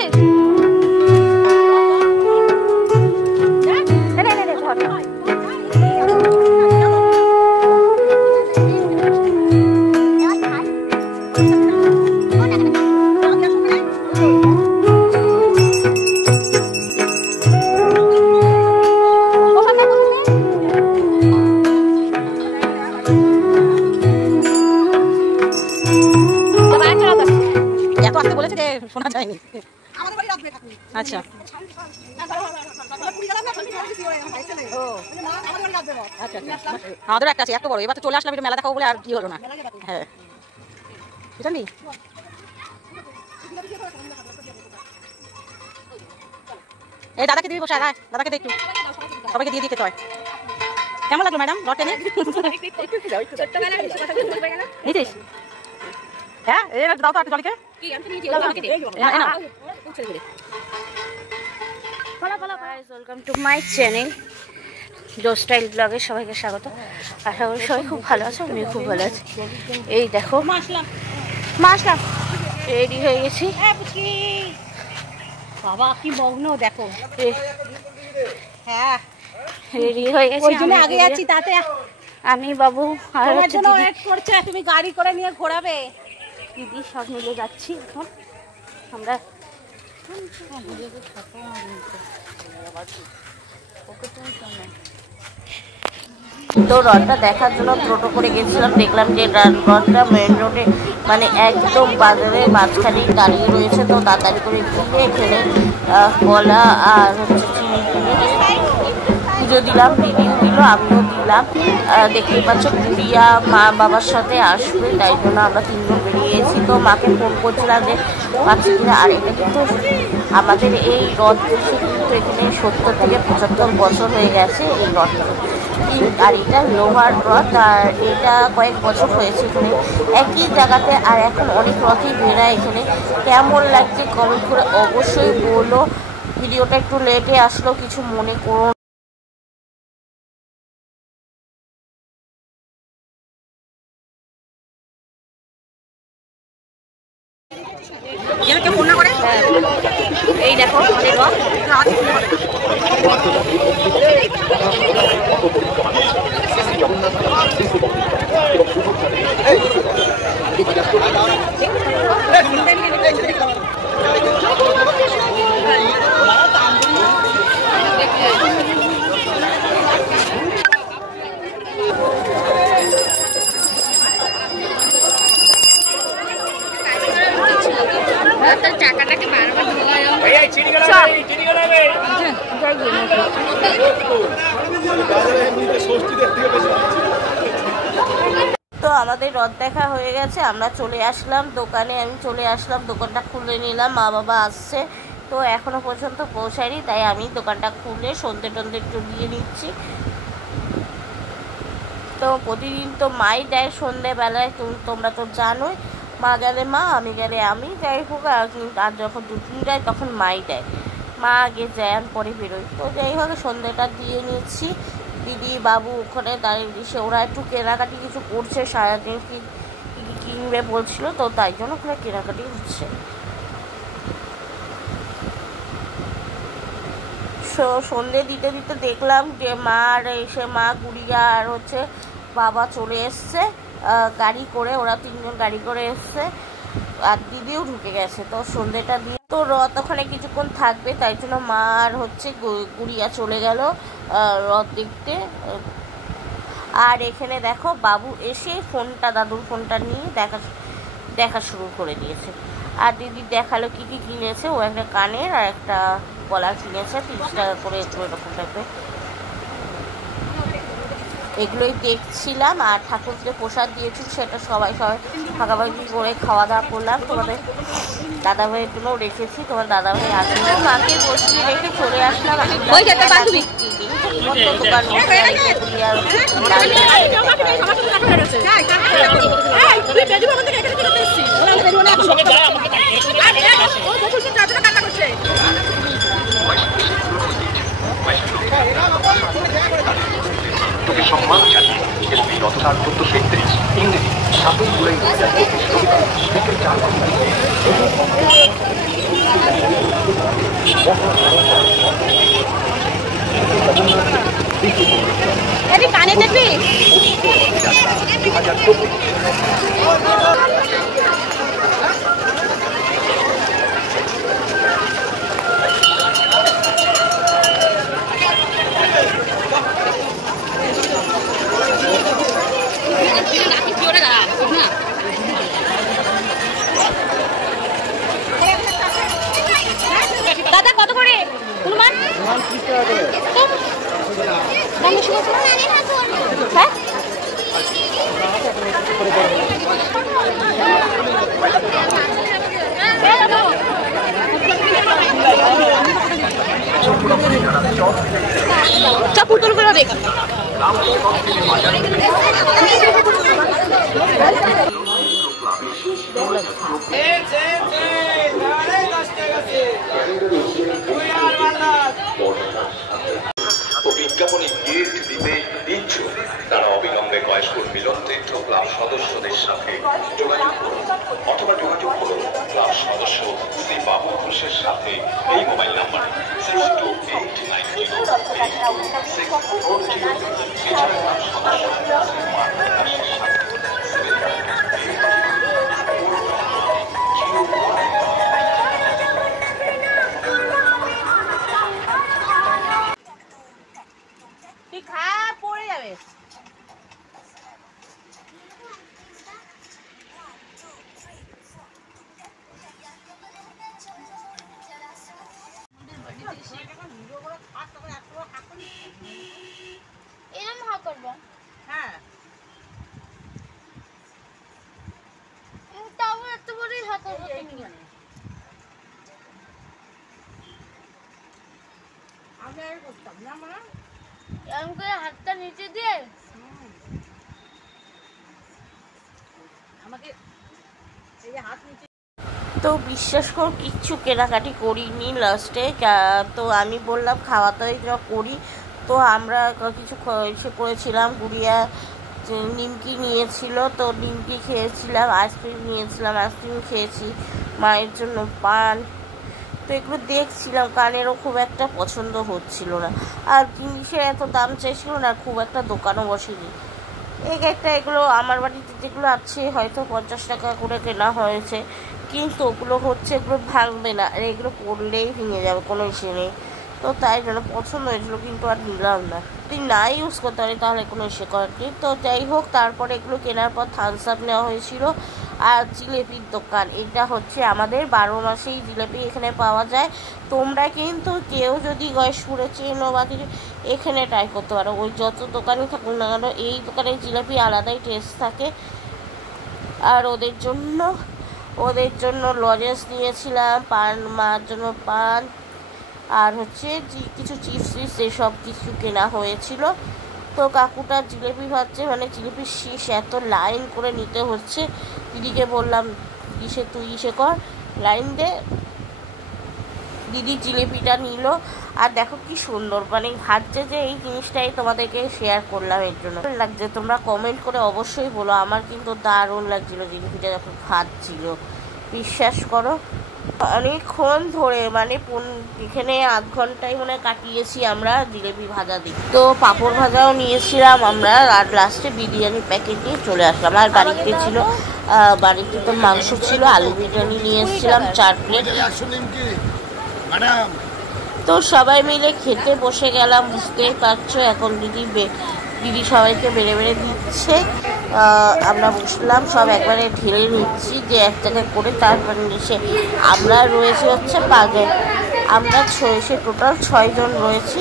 বুঝেছিস? শোনা যায়নি। আচ্ছা আমাদের একটা আছে এত বড়, এবার তো চলে আসলাম একটু মেলা দেখাবো বলে আর কি হলো না। হ্যাঁ এটা নেই এই দাদাকে দিবি বসে, দাদাকে দেখু সবাইকে দিয়ে দিতে হয়। কেমন লাগলো ম্যাডাম রড টেনে? নিতিস? হ্যাঁ এই দাও তো একটা জলকে। Welcome to my channel Jo style ব্লগে সবাইকে স্বাগত। আশা করি সবাই খুব ভালো আছে, আমি খুব ভালো আছি। এই দেখো মাসলাম রেডি হয়ে গেছি। বাবা কি মগ্ন দেখো। হ্যাঁ রেডি হয়ে গেছি, আগে যাচ্ছি তাতে আমি বাবু আর ওয়েট করছে, তুমি গাড়ি করে নিয়ে ঘোরাবে। দিদি সব মিলে যাচ্ছি এখন আমরা। তো রথটা দেখার জন্য টোটো করে গেছিলাম, দেখলাম যে রথটা মেন রোডে মানে একদম বাজারের মাঝখানেই দাঁড়িয়ে রয়েছে। তো তাড়াতাড়ি করে ঘুরে এখানে কলা আর হচ্ছে চিনি কিনে পুজো দিলাম, দিদিও দিল আমিও দিলাম। দেখতেই পাচ্ছ গুড়িয়া মা বাবার সাথে আসবে, তাই জন্য আমরা তিনজন বেরিয়েছি। তো মাকে ফোন করছিলাম যে পাচ্ছি কিনা। আর এটা কিন্তু আমাদের এই রথ কিন্তু এখানে 70 থেকে 75 বছর হয়ে গেছে এই রথটা। আর এটা লোহার রথ, আর এটা কয়েক বছর হয়েছে এখানে একই জায়গাতে। আর এখন অনেক রথই বেরায় এখানে। কেমন লাগছে কমেন্ট করে অবশ্যই বলো। ভিডিওটা একটু লেটে আসলো, কিছু মনে করো। এই দেখো অনেক রথ। চাকাটাকে বারবার তো আমাদের রথ দেখা হয়ে গেছে, আমরা চলে আসলাম দোকানে। আমি চলে আসলাম, দোকানটা খুলে নিলাম। মা বাবা আসছে তো এখনো পর্যন্ত পৌঁছায়নি, তাই আমি দোকানটা খুলে সন্ধে টন্ধে একটু দিয়ে নিচ্ছি। তো প্রতিদিন তো মাই দেয় সন্ধেবেলায়, তোমরা তো জানোই। মা গেলে মা, আমি গেলে আমি, যাই হোক। আর যখন দুদিন যায় তখন মাই দেয়, মা আগে যায় আর পরে বেরোয়। তো যাই হোক সন্ধেটা দিয়ে নিচ্ছি। দিদি বাবু ওখানে দাঁড়িয়ে দিচ্ছে, ওরা একটু কেনাকাটি কিছু করছে, সারাদিন কি কিনবে বলছিল, তো তাই জন্য ওখানে কেনাকাটি হচ্ছে। সন্ধে দিতে দিতে দেখলাম যে মা আর এসে মা গুড়িয়া আর হচ্ছে বাবা চলে এসছে গাড়ি করে। ওরা তিনজন গাড়ি করে এসছে আর দিদিও ঢুকে গেছে। তো সন্ধেটা দিয়ে তো রথ ওখানে কিছুক্ষণ থাকবে, তাই জন্য মা আর হচ্ছে গুড়িয়া চলে গেল রথ দেখতে। আর এখানে দেখো বাবু এসে ফোনটা, দাদুর ফোনটা নিয়ে দেখা শুরু করে দিয়েছে। আর দিদি দেখালো কি কি কিনেছে। ও একটা কানের আর একটা গলা কিনেছে 30 টাকা করে, এরকম টাইপের। এগুলোই দেখছিলাম। আর ঠাকুরকে প্রসাদ দিয়েছি, সেটা সবাই ভাগাভাগি করে খাওয়া দাওয়া করলাম। তোমাদের দাদাভাইয়ের জন্য রেখেছি, তোমার দাদাভাই আসলে মাকে বসিয়ে রেখে চলে আসলাম। তোকে সম্মান জানিয়ে এসপি রতনার 14:33 ইংরেজি 7 জুলাই 2024 রবিবার বিকেল 4 ঘটিকায় কানে দেখবি দাদা কত করে হনুমান হ্যাঁ সব পুতুল করে দেখ বিজ্ঞাপনে গিফট দিতে ইচ্ছুক তারা অবিলম্বে কয়েকশোর মিলন তীর্থ ক্লাব সদস্যদের সাথে যোগাযোগ করুন অথবা যোগাযোগ করুন ক্লাব সদস্য শ্রী বাবু ঘোষের সাথে এই মোবাইল নাম্বারে 6289082640 এছাড়া ক্লাব সদস্য শ্রী মার্ক দাসের সাথে পড়ে যাবে এরকম হা করবো হ্যাঁ তাও এত বড়ই হা করবো আমি আর করতাম না মা এরকম করে হাতটা নিচে দিয়ে আমাকে এই যে হাত নিচে তো বিশ্বাস কর কিচ্ছু কেনাকাটি করিনি লাস্টে তো আমি বললাম খাওয়া দাওয়াই যা করি তো আমরা কিছু করেছিলাম গুড়িয়া নিমকি নিয়েছিল তো নিমকি খেয়েছিলাম আইসক্রিম নিয়েছিলাম আইসক্রিম খেয়েছি মায়ের জন্য পান তো এগুলো দেখছিলাম কানেরও খুব একটা পছন্দ হচ্ছিল না আর জিনিসের এত দাম চাইছিল না খুব একটা দোকানও বসেনি একটা এগুলো আমার বাড়িতে যেগুলো আছে হয়তো 50 টাকা করে কেনা হয়েছে কিন্তু ওগুলো হচ্ছে এগুলো ভাঙবে না আর এগুলো পড়লেই ভেঙে যাবে কোনো ইসে নেই তো তাই জন্য পছন্দ হয়েছিল কিন্তু আর নিলাম না তুই না ইউজ করতে পারি তাহলে কোনো ইসে করার নেই তো যাই হোক তারপরে এগুলো কেনার পর থামস আপ নেওয়া হয়েছিল আর জিলেপির দোকান এটা হচ্ছে আমাদের 12 মাসেই জিলেপি এখানে পাওয়া যায় তোমরা কিন্তু কেউ যদি গয়েশপুরে চেনো বা এখানে ট্রাই করতে পারো ওই যত দোকানই থাকুক না কেন এই দোকানের জিলেপি আলাদাই টেস্ট থাকে আর ওদের জন্য লজেন্স নিয়েছিলাম পান মার জন্য পান আর হচ্ছে কিছু চিপস এসব কিছু কেনা হয়েছিল তো কাকুটা জিলেপি ভাজছে মানে জিলেপির শীষ এত লাইন করে নিতে হচ্ছে দিদিকে বললাম তুই ইসে কর লাইন দে দিদি জিলেপিটা নিল আর দেখো কি সুন্দর মানে ভাজছে যে এই জিনিসটাই তোমাদেরকে শেয়ার করলাম এর জন্য লাগছে তোমরা কমেন্ট করে অবশ্যই বলো আমার কিন্তু দারুণ লাগছিল জিলেপিটা যখন ভাজছিল বিশ্বাস করো অনেকক্ষণ ধরে মানে এখানে আধ ঘন্টায় মনে কাটিয়েছি আমরা জিলেপি ভাজা দিই তো পাঁপড় ভাজাও নিয়েছিলাম আমরা আর লাস্টে বিরিয়ানি প্যাকেট নিয়ে চলে আসলাম আর বাড়িতে ছিল বাড়িতে তো মাংস ছিল আলু বিরিয়ানি নিয়ে এসেছিলাম 4 প্লেট তো সবাই মিলে খেতে বসে গেলাম বুঝতেই পারছো এখন দিদি সবাইকে বেড়ে বেড়ে দিচ্ছে আমরা বসলাম সব একবারে ঢেলে নিচ্ছি যে এক জায়গায় করে তারপরে এসে আমরা রয়েছি হচ্ছে 5 জন আমরা টোটাল 6 জন রয়েছি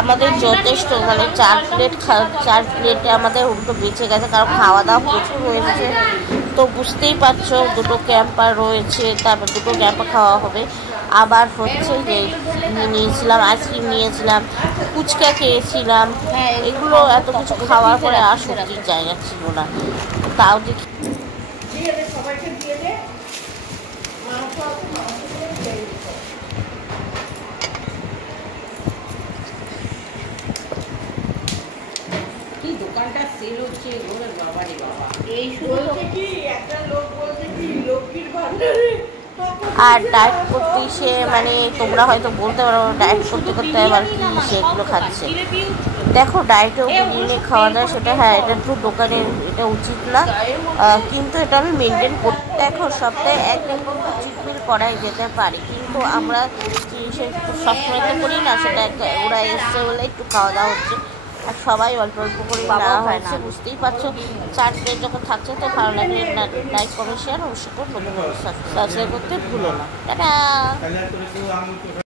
আমাদের যথেষ্ট মানে 4 প্লেটে আমাদের উল্টো বেঁচে গেছে কারণ খাওয়া দাওয়া প্রচুর হয়েছে তো বুঝতেই পারছো 2টো ক্যাম্পার রয়েছে তারপর 2টো ক্যাম্পার খাওয়া হবে আবার হচ্ছে যে নিয়েছিলাম আইসক্রিম নিয়েছিলাম ফুচকা খেয়েছিলাম এগুলো এত কিছু খাওয়ার পরে আর সত্যির জায়গা ছিল না তাও দেখি দোকানটা সেল হচ্ছে বাবা রে বাবা এই শুরু কি একটা লোক বলছে কি লক্ষ্মীর ভান্ডারে আর ডায়েট করতে সে মানে তোমরা হয়তো বলতে পারো ডায়েট করতে করতে আবার কি সেগুলো খাচ্ছে। দেখো ডায়েটেও বিরিয়ানি খাওয়া যায়, সেটা হ্যাঁ এটা একটু দোকানের এটা উচিত না, কিন্তু এটা আমি মেনটেন করি। দেখো সপ্তাহে একদিন চিটমিল করাই যেতে পারি, কিন্তু আমরা সবসময় তো করি না, সেটা ওরা এসছে বলে একটু খাওয়া দাওয়া হচ্ছে, আর সবাই অল্প অল্প করে নেওয়া হয়েছে। বুঝতেই পারছো 4 প্লেট যখন থাকছে তো ভালো লাগে। লাইক কমেন্ট শেয়ার অবশ্যই করে সাবস্ক্রাইব করতে ভুলো না। টাটা।